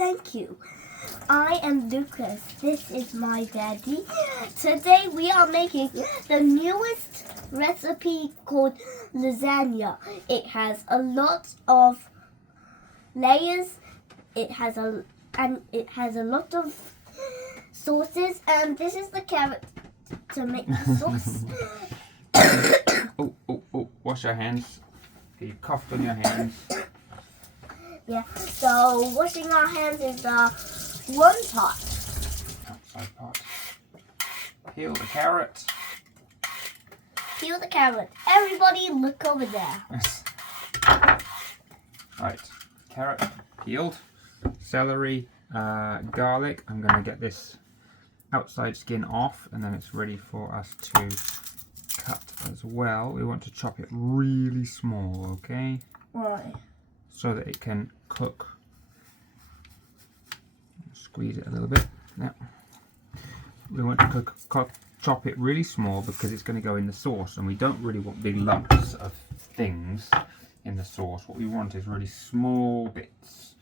thank you. I am Lucas. This is my daddy. Today we are making the newest recipe called lasagna. It has a lot of layers. It has a lot of sauces, and this is the carrot to make the sauce. Oh, wash your hands. You coughed on your hands. Yeah, so washing our hands is the one part. Outside part. Peel the carrot. Peel the carrot. Everybody look over there. Right, carrot peeled. Celery, garlic. I'm going to get this outside skin off, and then it's ready for us to cut as well. We want to chop it really small, okay? Why? So that it can cook. Squeeze it a little bit. Yeah. We want to chop it really small because it's going to go in the sauce, and we don't really want big lumps of things in the sauce. What we want is really small bits.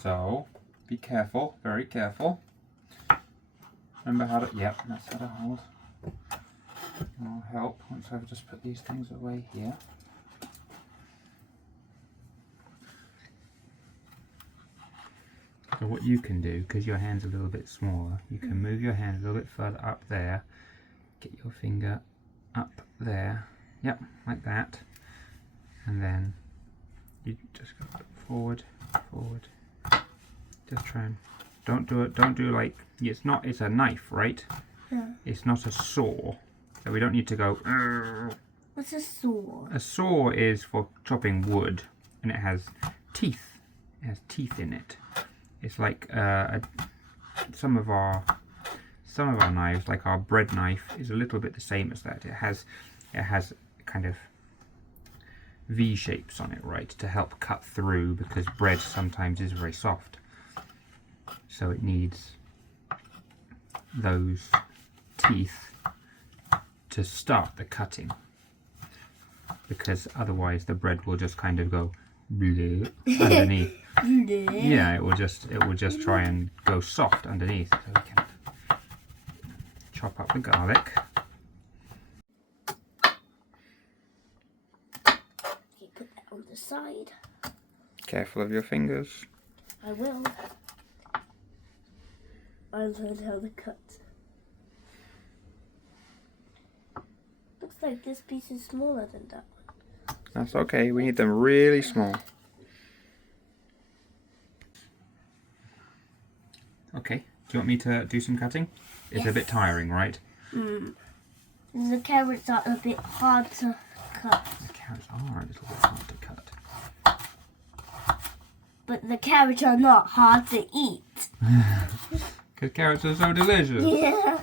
So be careful, very careful. Remember how to, yep, that's how to hold. I'll help once I've just put these things away here. So what you can do, because your hand's a little bit smaller, you can move your hand a little bit further up there, get your finger up there, yep, like that, and then you just go forward, just try and, don't do like, it's a knife, right? Yeah. It's not a saw, so we don't need to go, What's a saw? A saw is for chopping wood, and it has teeth, in it. It's like some of our knives, like our bread knife, is a little bit the same as that. It has kind of V shapes on it, right, to help cut through, because bread sometimes is very soft. So it needs those teeth to start the cutting, because otherwise the bread will just kind of go bleh underneath. Yeah, it will just try and go soft underneath. So we can chop up the garlic. Okay, put that on the side. Careful of your fingers. I will. I learned how to cut. Looks like this piece is smaller than that one. That's okay. We need them really small. Okay, do you want me to do some cutting? It's Yes. a bit tiring, right? The carrots are a bit hard to cut. The carrots are a little bit hard to cut. But the carrots are not hard to eat. Because carrots are so delicious. Yeah.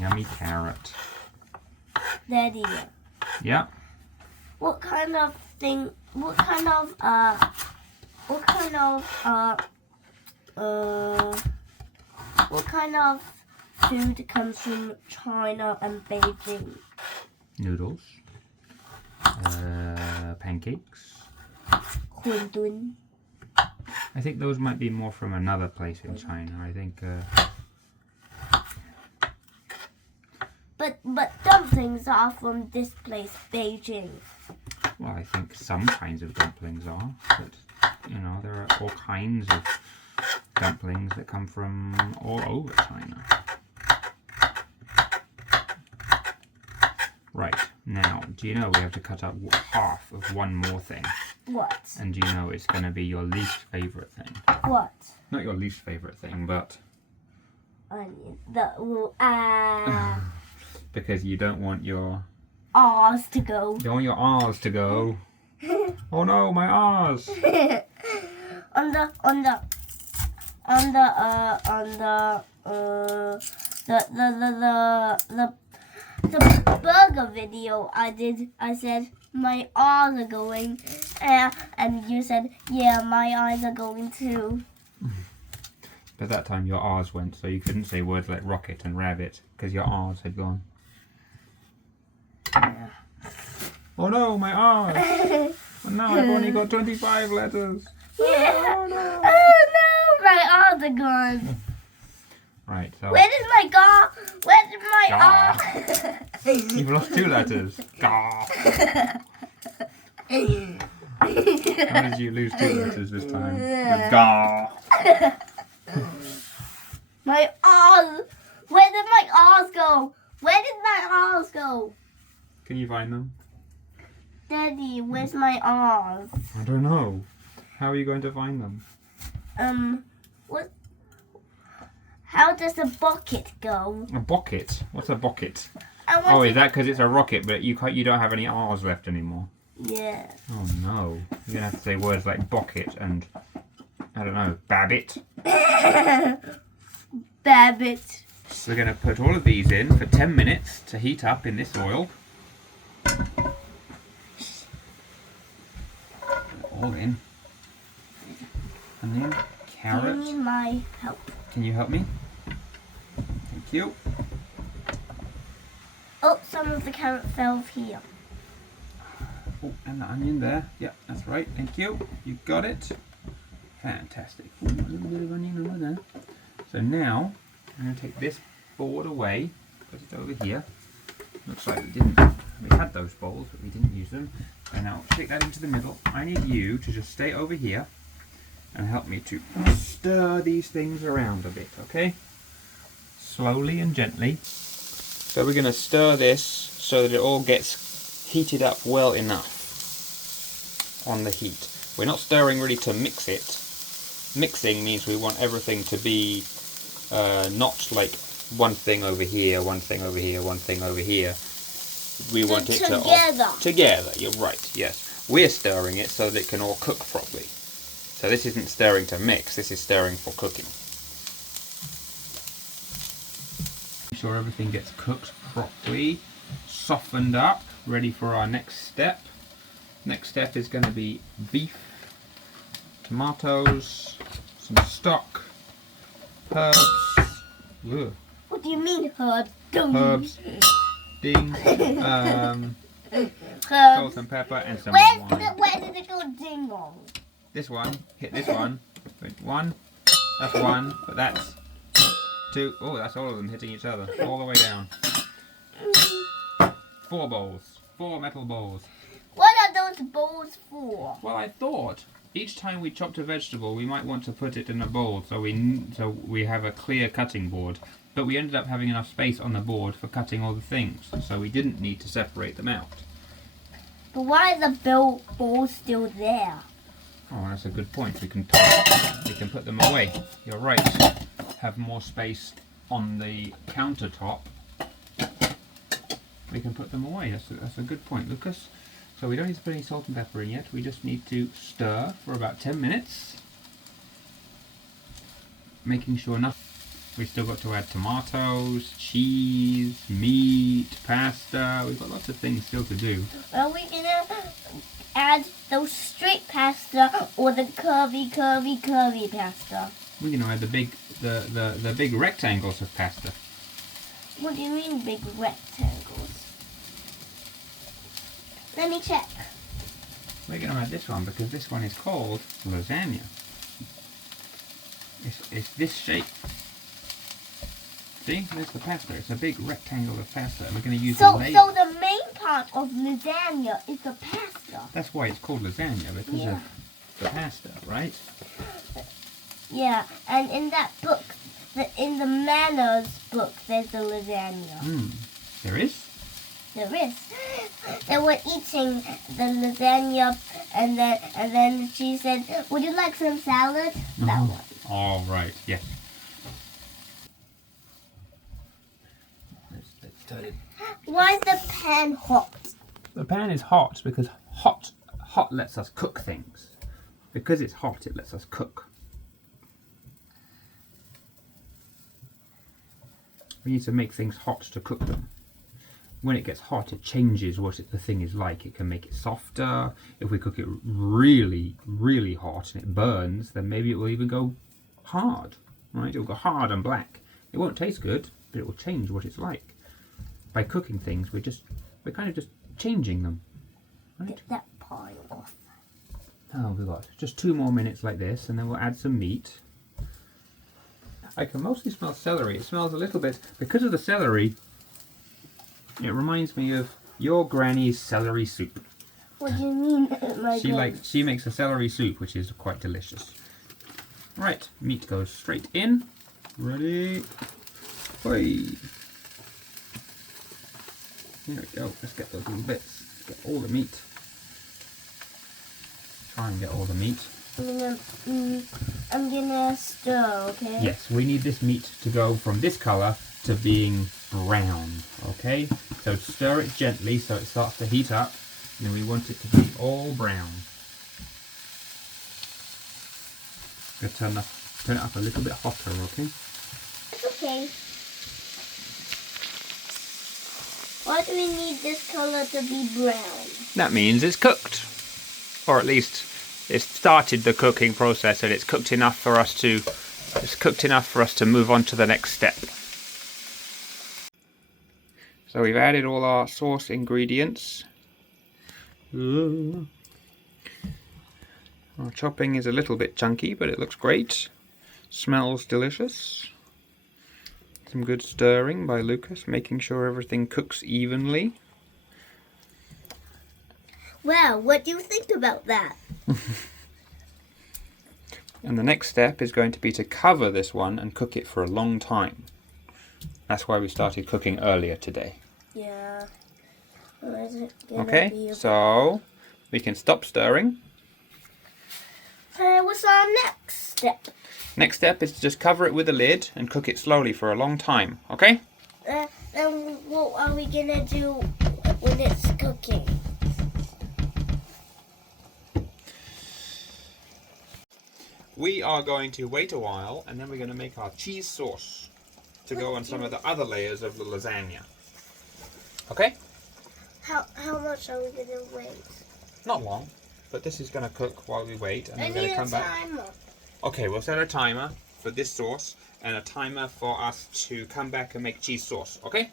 Yummy carrot. Daddy, Yeah. what kind of food comes from China and Beijing? Noodles. Pancakes. Hundun. I think those might be more from another place in China. I think. But dumplings are from this place, Beijing. Well, I think some kinds of dumplings are, but you know, there are all kinds of dumplings that come from all over China. Right, now, do you know we have to cut up half of one more thing? What? And do you know it's going to be your least favourite thing? What? Not your least favourite thing, but... Onion. The because you don't want your... R's to go. You don't want your R's to go. Oh no, my R's! The burger video I did, I said my eyes are going, and you said, yeah, my eyes are going too. But that time your R's went, so you couldn't say words like rocket and rabbit, because your R's had gone. Yeah. Oh no, my R's! Oh no, I've only got 25 letters. Yeah. Oh no. Oh no, my R's are gone. Right, so Where did my gar? Where did my Gar. R? you've lost 2 letters. Gah. How did you lose 2 letters this time? With gah. My R's. Where did my R's go? Where did my R's go? Can you find them? Daddy, where's my R's? I don't know. How are you going to find them? What? How does a bucket go? A bucket? What's a bucket? I want Oh, to- is that because it's a rocket, but you don't have any R's left anymore? Yeah. Oh no. You're going to have to say words like bucket and, I don't know, babbit. Babbit. So we're going to put all of these in for 10 minutes to heat up in this oil. All in. And then Do you carrot. need my help? Can you help me? Thank you. Oh, some of the carrot fell here. Oh, and the onion there. Yeah, that's right. Thank you. You got it. Fantastic. Ooh, a little bit of onion over there. So now I'm going to take this board away. Put it over here. Looks like we had those bowls, but we didn't use them. And now stick that into the middle. I need you to just stay over here and help me to stir these things around a bit, okay? Slowly and gently. So we're going to stir this so that it all gets heated up well enough on the heat. We're not stirring really to mix it. Mixing means we want everything to be not like one thing over here, one thing over here, one thing over here. We want it to all together. You're right. Yes, we're stirring it so that it can all cook properly. So this isn't stirring to mix. This is stirring for cooking. Make sure everything gets cooked properly, softened up, ready for our next step. Next step is going to be beef, tomatoes, some stock, herbs. Ugh. What do you mean, herb? Herbs. Ding. Herbs. Salt and pepper and some wine. Where did it go ding dong? This one, hit this one. Wait, one. That's one, but that's two. Oh, that's all of them hitting each other. All the way down. 4 bowls. 4 metal bowls. What are those bowls for? Well, I thought each time we chopped a vegetable, we might want to put it in a bowl so we have a clear cutting board. But we ended up having enough space on the board for cutting all the things, so we didn't need to separate them out. But why are the bowls still there? Oh, that's a good point. We can put them away. You're right. Have more space on the countertop. We can put them away. That's a good point, Lucas. So we don't need to put any salt and pepper in yet. We just need to stir for about 10 minutes, making sure nothing. We still got to add tomatoes, cheese, meat, pasta. We've got lots of things still to do. Are we gonna add those straight pasta or the curvy pasta? We're going to add the big rectangles of pasta. What do you mean big rectangles? Let me check. We're going to add this one because this one is called lasagna. It's this shape. See, there's the pasta. It's a big rectangle of pasta. And we're going to use So the the main part of lasagna is the pasta. That's why it's called lasagna, because of the pasta, right? Yeah, and in that book, in the manners book, there's the lasagna. There is? There is. They were eating the lasagna, and then she said, "Would you like some salad?" That one. All right. Yes. Let's turn it. Why is the pan hot? The pan is hot because hot lets us cook things. Because it's hot, it lets us cook. We need to make things hot to cook them. When it gets hot, it changes what the thing is like. It can make it softer. If we cook it really, really hot and it burns, then maybe it will even go hard, right? It will go hard and black. It won't taste good, but it will change what it's like. By cooking things, we're kind of just changing them, right? Get that pile off. Oh, we've got just 2 more minutes like this, and then we'll add some meat. I can mostly smell celery. It smells a little bit, because of the celery, it reminds me of your granny's celery soup. What do you mean? She makes a celery soup, which is quite delicious. Right, meat goes straight in. Ready? Hey. Here we go. Let's get those little bits. Get all the meat. Try and get all the meat. I'm gonna stir, okay? Yes, we need this meat to go from this colour to being brown, okay? So stir it gently so it starts to heat up, and we want it to be all brown. Gonna turn it up a little bit hotter, okay? Okay. Why do we need this colour to be brown? That means it's cooked, or at least it's started the cooking process, and it's cooked enough for us to move on to the next step. So we've added all our sauce ingredients. Our chopping is a little bit chunky, but it looks great. Smells delicious. Some good stirring by Lucas, making sure everything cooks evenly. Well, what do you think about that? And the next step is going to be to cover this one and cook it for a long time. That's why we started cooking earlier today. Yeah. Or is it gonna Okay, be so we can stop stirring. what's our next step? Next step is to just cover it with a lid and cook it slowly for a long time, okay? Then what are we gonna do when it's cooking? We are going to wait a while, and then we're going to make our cheese sauce to go on some of the other layers of the lasagna. Okay? How much are we gonna wait? Not long, but this is going to cook while we wait, and I then we're going need to a come back. timer. Okay, we'll set a timer for this sauce and a timer for us to come back and make cheese sauce, okay?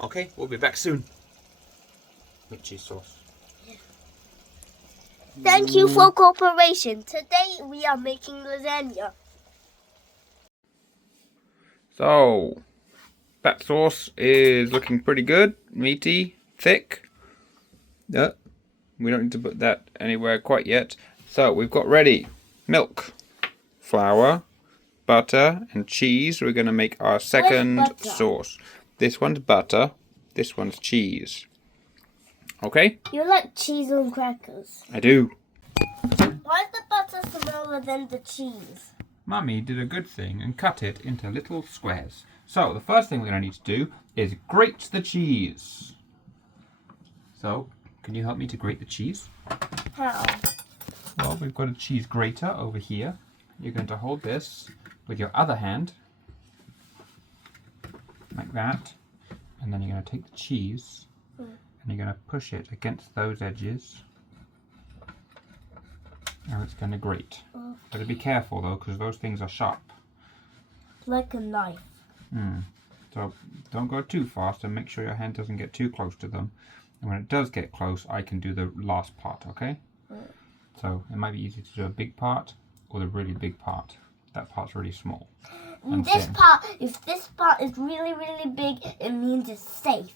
Okay, we'll be back soon with cheese sauce. Thank you for cooperation. Today we are making lasagna. So, that sauce is looking pretty good, meaty, thick. Yeah, we don't need to put that anywhere quite yet. So, we've got ready milk, flour, butter, and cheese. We're going to make our second sauce. This one's butter, this one's cheese. Okay? You like cheese on crackers. I do. Why is the butter smaller than the cheese? Mummy did a good thing and cut it into little squares. So the first thing we're going to need to do is grate the cheese. So, can you help me to grate the cheese? How? Well, we've got a cheese grater over here. You're going to hold this with your other hand, like that, and then you're going to take the cheese and you're going to push it against those edges. Now it's going to grate. Okay. Better be careful though, because those things are sharp. Like a knife. So don't go too fast, and make sure your hand doesn't get too close to them. And when it does get close, I can do the last part, okay? So it might be easy to do a big part or the really big part. That part's really small. And If this part is really, really big, it means it's safe.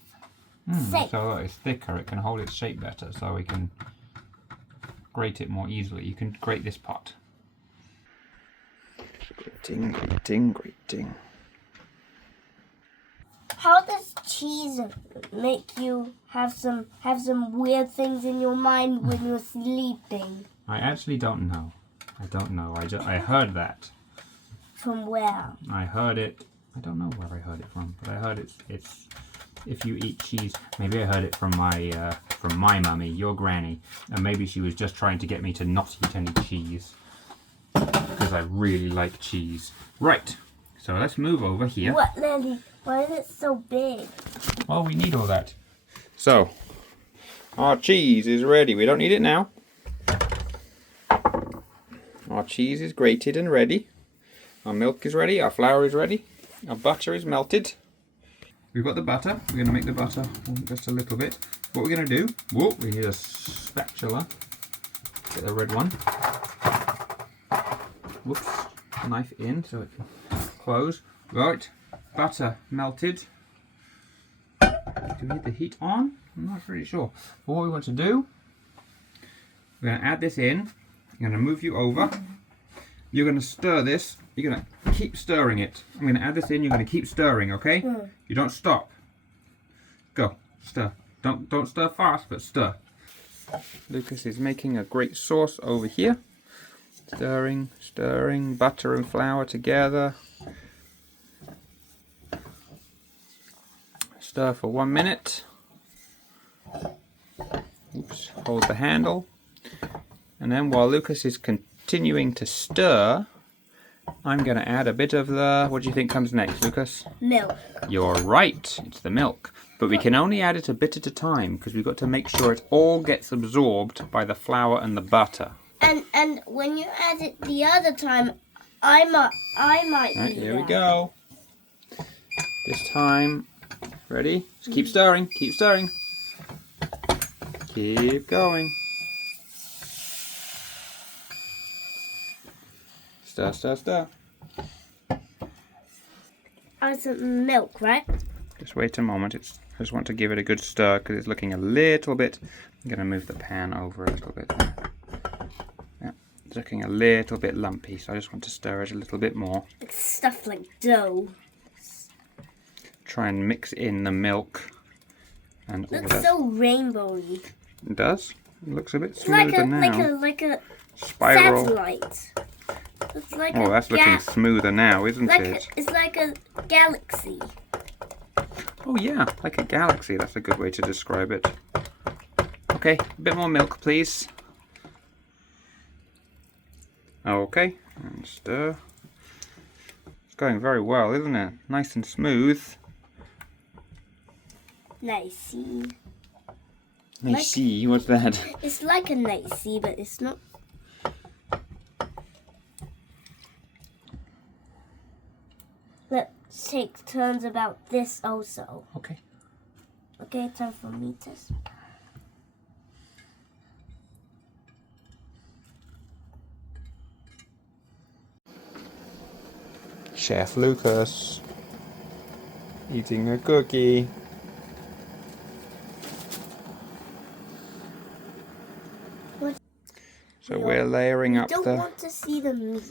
Safe. So it's thicker, it can hold its shape better, so we can grate it more easily. You can grate this part. Grating, grating, grating. How does cheese make you have some weird things in your mind when you're sleeping? I actually don't know. I don't know. I heard that. From where? I heard it. I don't know where I heard it from, but I heard it's if you eat cheese. Maybe I heard it from my mummy, your granny, and maybe she was just trying to get me to not eat any cheese because I really like cheese. Right. So let's move over here. What, Lily? Why is it so big? Well, we need all that. So, our cheese is ready. We don't need it now. Our cheese is grated and ready. Our milk is ready. Our flour is ready. Our butter is melted. We've got the butter. We're going to make the butter just a little bit. What we're going to do, we need a spatula. Get the red one. Whoops. Knife in so it can close. Right. Butter melted. Do we need the heat on? I'm not really sure. But what we want to do, we're going to add this in. I'm going to move you over. You're going to stir this. You're going to keep stirring it. I'm going to add this in. You're going to keep stirring, okay? You don't stop. Go. Stir. Don't stir fast, but stir. Lucas is making a great sauce over here. Stirring, stirring, butter and flour together. Stir for 1 minute. Oops, hold the handle. And then while Lucas is continuing to stir, I'm going to add a bit of the... What do you think comes next, Lucas? Milk. You're right, it's the milk. But we can only add it a bit at a time because we've got to make sure it all gets absorbed by the flour and the butter. And when you add it the other time, I might Right, do here that. we go. This time, ready? Just keep stirring, keep stirring. Keep going. Stir, stir, stir. Add some milk, right? Just wait a moment. I just want to give it a good stir because it's looking a little bit... I'm going to move the pan over a little bit. Yeah, it's looking a little bit lumpy, so I just want to stir it a little bit more. It's stuffed like dough. Try and mix in the milk and all Looks that. so rainbowy. It does. It looks a bit It's like smoother now. like a Spiral. satellite. It's like Oh, a that's looking smoother now, isn't it? it's like a galaxy. Oh yeah, like a galaxy. That's a good way to describe it. Okay, a bit more milk, please. Okay, and stir. It's going very well, isn't it? Nice and smooth. Nicey. Nicey, what's that? It's like a nicey, but it's not. Let's take turns about this also. Okay. Okay, time for me to. Chef Lucas eating a cookie. So we're layering up We don't want to see the meat.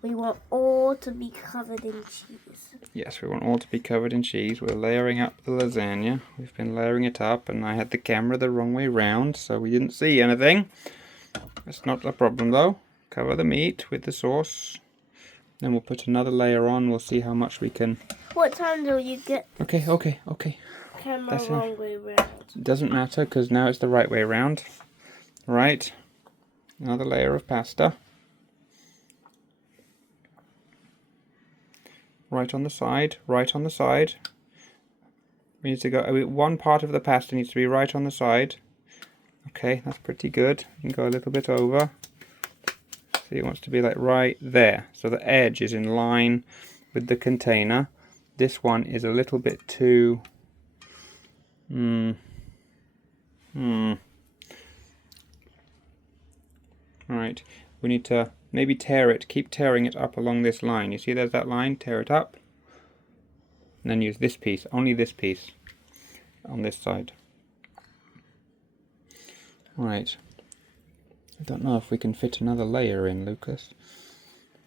We want all to be covered in cheese. Yes, we want all to be covered in cheese. We're layering up the lasagna. We've been layering it up and I had the camera the wrong way round, so we didn't see anything. That's not a problem though. Cover the meat with the sauce. Then we'll put another layer on. We'll see how much we can... What time do you get Okay. camera That's wrong way around? It doesn't matter because now it's the right way around. Right. Another layer of pasta. Right on the side, right on the side. We need to go, one part of the pasta needs to be right on the side. Okay, that's pretty good. You can go a little bit over. See, it wants to be like right there. So the edge is in line with the container. This one is a little bit too... Right, we need to maybe tear it, keep tearing it up along this line. You see there's that line, tear it up. And then use this piece, only this piece, on this side. Right, I don't know if we can fit another layer in, Lucas.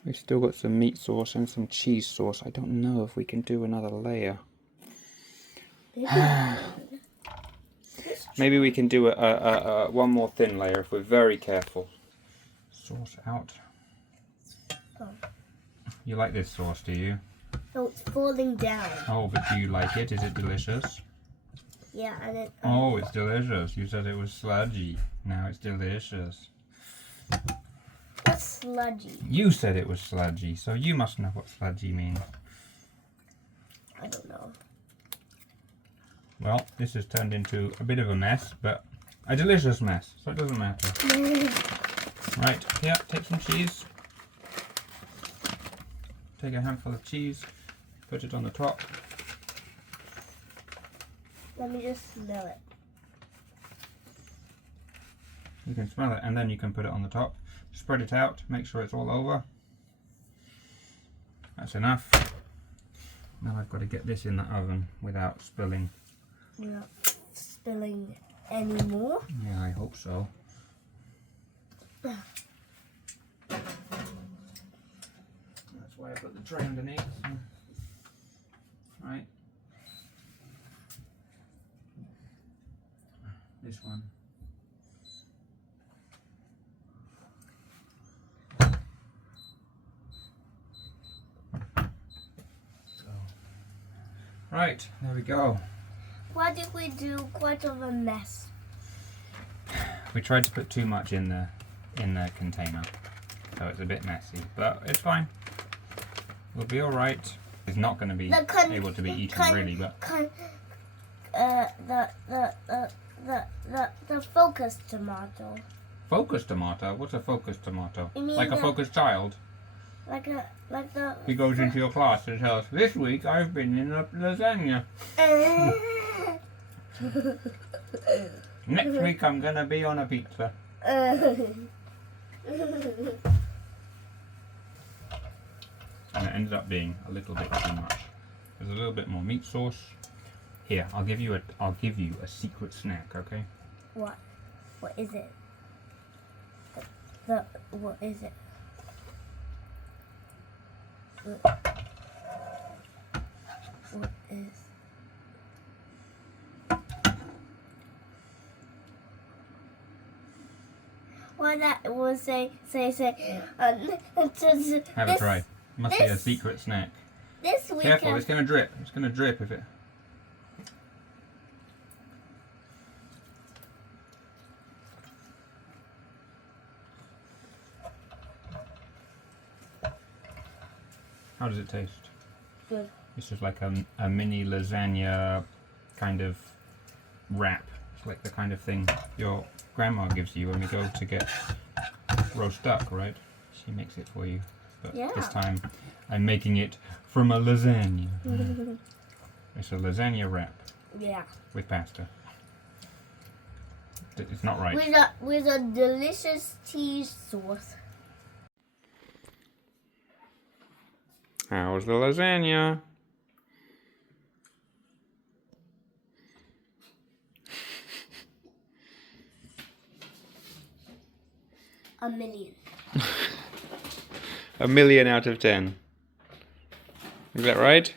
We've still got some meat sauce and some cheese sauce. I don't know if we can do another layer. Maybe we can do one more thin layer if we're very careful. Sauce out. Oh. You like this sauce, do you? No, it's falling down. Oh, but do you like it? Is it delicious? Yeah, and it. Oh, it's delicious. You said it was sludgy. Now it's delicious. What's sludgy? You said it was sludgy, so you must know what sludgy means. I don't know. Well, this has turned into a bit of a mess, but a delicious mess, so it doesn't matter. Right, here, take some cheese. Take a handful of cheese, put it on the top. Let me just smell it. You can smell it, and then you can put it on the top. Spread it out, make sure it's all over. That's enough. Now I've got to get this in the oven without spilling. Not spilling anymore. Yeah, I hope so. That's why I put the tray underneath. Right. This one. Right, there we go. Why did we do quite of a mess? We tried to put too much in the container, so it's a bit messy, but it's fine. We'll be all right. It's not going to be able to be eaten really, but the focus tomato. Focus tomato. What's a focus tomato? You mean Like a the- focused child. Like the. He goes into your class and tells, "This week I've been in a lasagna. Next week I'm gonna be on a pizza." And it ended up being a little bit too much. There's a little bit more meat sauce. Here, I'll give you a secret snack, okay? What? What is it? What is it? What is? Why that will say. Have a try. Must be a secret snack. This weekend. Careful, it's gonna drip. It's gonna drip if it. How does it taste? Good. It's just like a mini lasagna kind of wrap. It's like the kind of thing your grandma gives you when we go to get roast duck, right? She makes it for you. But Yeah. this time I'm making it from a lasagna. It's a lasagna wrap Yeah. with pasta. It's not right. With a delicious cheese sauce. How's the lasagna? A million. 1,000,000 out of 10. Is that right?